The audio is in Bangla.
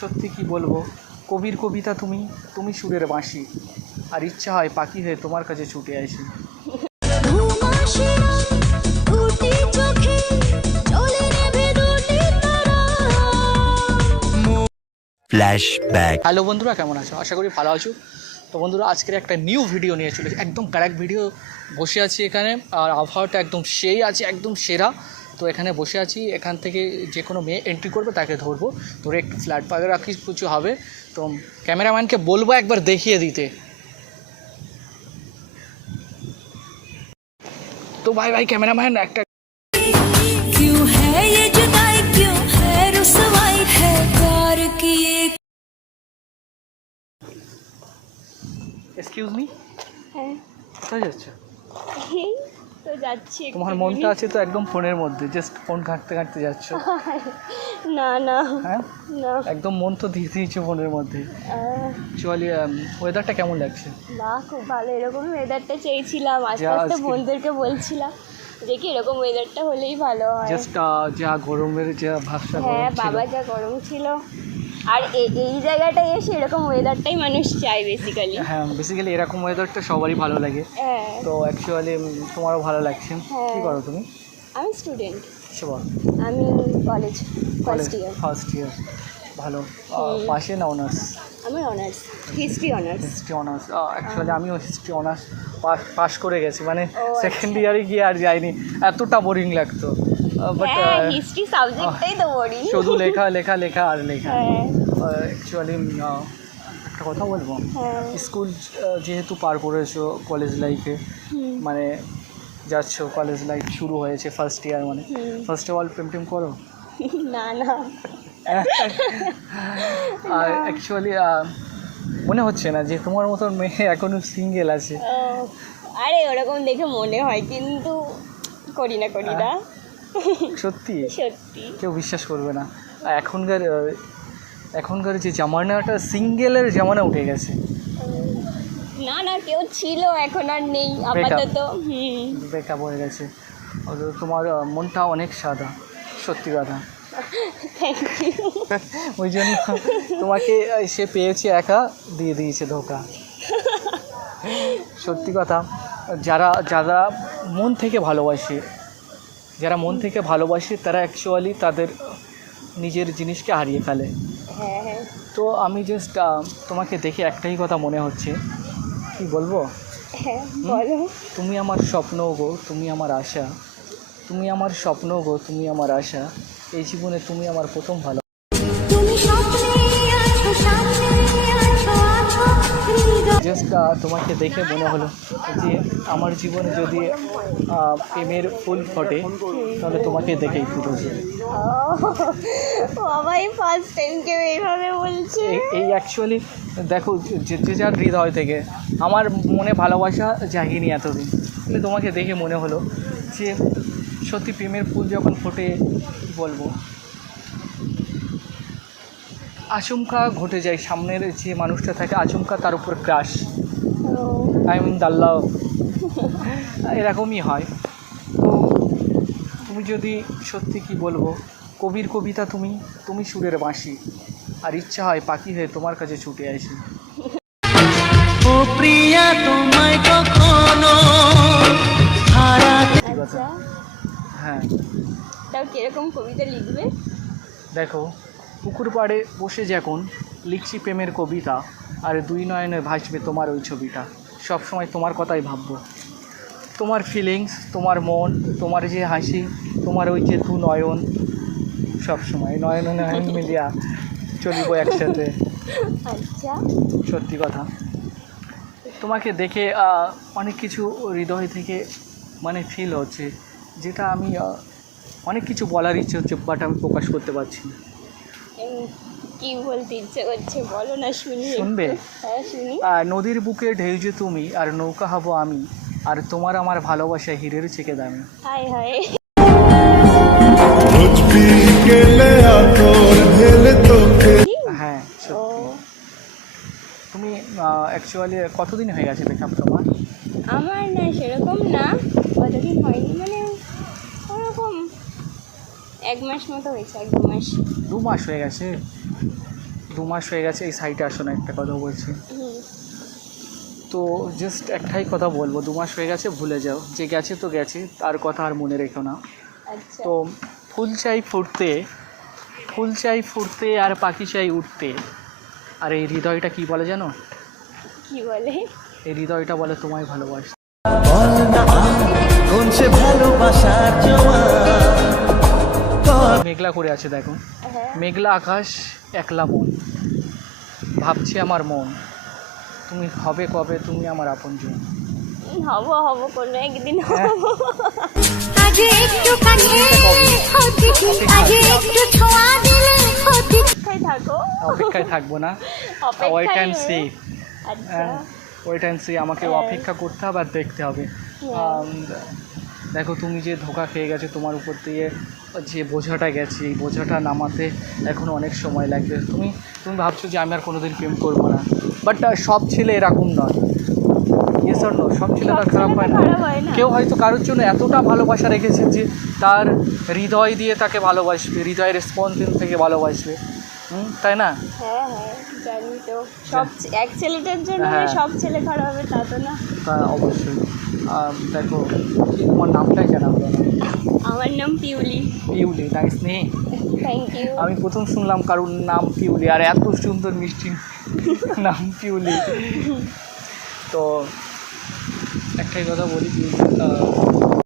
সত্যি কি বলব? কবির কবিতা তুমি তুমি সুরের বাঁশি। আর ইচ্ছা হয় পাখি হয়ে তোমার কাছে ছুটে আসি। হ্যালো বন্ধুরা কেমন আছো? আশা করি ভালো আছো। তো বন্ধুরা আজকের একটা নিউ ভিডিও নিয়ে চলেছি একদম কারেক্ট ভিডিও বসে আছি এখানে। আর আবহাওয়াটা একদম সেই আছে একদম সেরা। তো এখানে বসে আছি এখান থেকে যে কোনো মেয়ে এন্ট্রি করবে তাকে ধরবো। ধরে একটু ফ্ল্যাট পাগে রাখি কিছু হবে। তো ক্যামেরাম্যানকে বলব একবার দেখিয়ে দিতে। তো ভাই ভাই ক্যামেরাম্যান একটা এক্সকিউজ মি হ্যাঁ কোথায় যাচ্ছ? তো যাচ্ছি তোমার মনটা আছে তো একদম ফোনের মধ্যে জাস্ট ফোন ঘাঁটতে ঘাঁটতে যাচ্ছ। না না। হ্যাঁ? না। একদম মন তো দিয়ে দিয়েছ ফোনের মধ্যে। অ্যাকচুয়ালি ওয়েদারটা কেমন লাগছে? বাহ খুব ভালো। এরকম ওয়েদারটা চেয়েছিলাম। আস্তে আস্তে বন্ধুদেরকে বলছিলাম যে কি এরকম ওয়েদারটা হলেই ভালো হয়। জাস্ট যা গরমের যা ভাবসা হ্যাঁ বাবা যা গরম ছিল। আর এই জায়গাটায় এসে এরকম ওয়েদারটাই মানুষ চায় বেসিক্যালি হ্যাঁ বেসিক্যালি এরকম ওয়েদারটা সবারই ভালো লাগে। হ্যাঁ। তো অ্যাকচুয়ালি তোমারও ভালো লাগছে। হ্যাঁ। কী করো তুমি? আমি স্টুডেন্ট বল। আমি college first year first year ভালো। পাশে না অনার্স আমার honours history honours history honours actually আমিও হিস্ট্রি অনার্স পাস করে গেছি। মানে আচ্ছা। সেকেন্ড ইয়ারে গিয়ে আর যাইনি। এতটা বোরিং লাগতো। বাট হ্যাঁ হিস্ট্রি সাবজেক্টটাই তো বড়ি শুধু লেখা লেখা লেখা আর লেখা হ্যাঁ অ্যাকচুয়ালি একটা কথা বলব? হ্যাঁ স্কুল যেহেতু পার করেছ কলেজ লাইফে মানে যাচ্ছ কলেজ লাইফ শুরু হয়েছে ফার্স্ট ইয়ার মানে। ফার্স্ট অফ অল প্রেম টেম করো? না না। আর অ্যাকচুয়ালি মনে হচ্ছে না যে তোমার মতন মেয়ে এখনও সিঙ্গেল আছে। আরে ওরকম দেখে মনে হয় কিন্তু করি না করি না। সত্যি? সত্যি। কেউ বিশ্বাস করবে না। আর এখনকার এখনকার যে জামানাটা সিঙ্গেলের জামানা উঠে গেছে। না না কেউ ছিল এখন আর নেই আপাতত ব্রেকআপ হয়ে গেছে। তোমার মনটা অনেক সাদা সত্যি কথা। ওই জন্য তোমাকে সে পেয়েছে একা দিয়ে দিয়েছে ধোকা। সত্যি কথা যারা যারা মন থেকে ভালোবাসে যারা মন থেকে ভালোবাসে তারা অ্যাকচুয়ালি তাদের নিজের জিনিসকে হারিয়ে ফেলে। হ্যাঁ হ্যাঁ। তো আমি জাস্ট তোমাকে দেখে একটাই কথা মনে হচ্ছে। কি বলব? হ্যাঁ তুমি আমার স্বপ্ন গো তুমি আমার আশা। তুমি আমার স্বপ্ন গো তুমি আমার আশা। এই জীবনে তুমি আমার প্রথম ভালো জাস্ট তোমাকে দেখে মনে হলো যে আমার জীবনে যদি প্রেমের ফুল ফোটে তাহলে তোমাকে দেখেই ফুটেছে ও বাবাই ফার্স্ট টাইম কেউ এইভাবে বলছে। এই- অ্যাকচুয়ালি দেখো যে যে যার হৃদয় থেকে আমার মনে ভালোবাসা জাগিনি এতদিন। কিন্তু তোমাকে দেখে মনে হলো যে সত্যি প্রেমের ফুল যখন ফোটে বলব? আচমকা ঘটে যায় সামনের যে মানুষটা থাকে আচমকা তার উপর ক্রাশ আই মিন দাল্লাহ এরকমই হয়। তো তুমি যদি সত্যি কি বলব কবির কবিতা তুমি তুমি সুরের বাঁশি। আর ইচ্ছা হয় পাখি হয়ে তোমার কাছে ছুটে আসি। ও প্রিয়া তোমায় কখনো হারাতে আচ্ছা। হ্যাঁ। তাও কীরকম কবিতা লিখবে? দেখো পুকুর পাড়ে বসে যখন লিখছি প্রেমের কবিতা আর দুই নয়নে ভাসবে তোমার ওই ছবিটা। সব সময় তোমার কথাই ভাববো। তোমার ফিলিংস তোমার মন তোমার যে হাসি তোমার ওই যে দু নয়ন সব সময় নয়ন নয়ন মিলিয়া চলিব একসাথে। আচ্ছা। সত্যি কথা। তোমাকে দেখে অনেক কিছু হৃদয় থেকে মানে ফিল হচ্ছে যেটা আমি অনেক কিছু বলার ইচ্ছে হচ্ছে বাট আমি প্রকাশ করতে পারছি না। কি বলতে ইচ্ছে করছে বলো না শুনি। শুনবে? হ্যাঁ শুনি। নদীর বুকে ঢেউ যে তুমি আর নৌকা হব আমি আর তোমার আমার ভালোবাসা হিরের চেকে দামি। হায় হায় হ্যাঁ তুমি অ্যাকচুয়ালি কতদিন হয়ে গেছে ব্রেকআপ তোমার? আমার না সেরকম না কতদিন হয়নি মানে এক মাস মতো হয়েছে এক দু মাস। দু মাস হয়ে গেছে? দু মাস হয়ে গেছে এই সাইডে আসো না একটা কথা বলছি। তো জাস্ট একটাই কথা বলব দু মাস হয়ে গেছে ভুলে যাও। যে গেছে তো গেছে তার কথা আর মনে রেখো না। আচ্ছা। তো ফুল চাই ফুটতে ফুল চাই ফুটতে আর পাখি চাই উঠতে। আর এই হৃদয়টা কি বলে জানো? কি বলে? এই হৃদয়টা বলে তোমায় ভালোবাসি বল না কোন সে ভালোবাসার জোয়ার মেঘলা করে আছে দেখো। হ্যাঁ। মেঘলা আকাশ একলা মন। ভাবছে আমার মন। তুমি হবে কবে? তুমি আমার আপনজন। হব হব কোনো একদিন। একটু কাছে হতে একটু ছোঁয়া দিলে হতে থাকো। অপেক্ষায় থাকব না। অপেক্ষায় ওয়েট অ্যান্ড রয়ে- সি আচ্ছা। ওয়েট অ্যান্ড সি আমাকে হ্যাঁ। অপেক্ষা করতে হবে আর দেখতে হবে। দেখো তুমি যে ধোকা খেয়ে গেছো তোমার উপর দিয়ে যে বোঝাটা গেছে এই বোঝাটা নামাতে এখনও অনেক সময় লাগবে। তুমি তুমি ভাবছ যে আমি আর কোনো দিন প্রেম করব না। বাট সব ছেলে এরকম নয়। ইয়েস অর নো সব ছেলে তার খারাপ হয় না। হয়। কেউ হয়তো কারোর জন্য এতটা ভালোবাসা রেখেছে যে তার হৃদয় দিয়ে তাকে ভালোবাসবে হৃদয়ের রেসপন্স থেকে ভালোবাসবে। হুম, তাই না? হ্যাঁ হ্যাঁ জানি তো। সব এক ছেলেটার জন্য হ্যাঁ। সব ছেলে খারাপ হবে তা তো না। তা অবশ্যই। আম, দেখো কি তোমার নামটাই জানাব না। আমার নাম পিউলি। পিউলি নাইস নেই থ্যাংক ইউ আমি প্রথম শুনলাম কারোর নাম পিউলি আর এত সুন্দর মিষ্টি নাম পিউলি। তো একটাই কথা বলি আহ,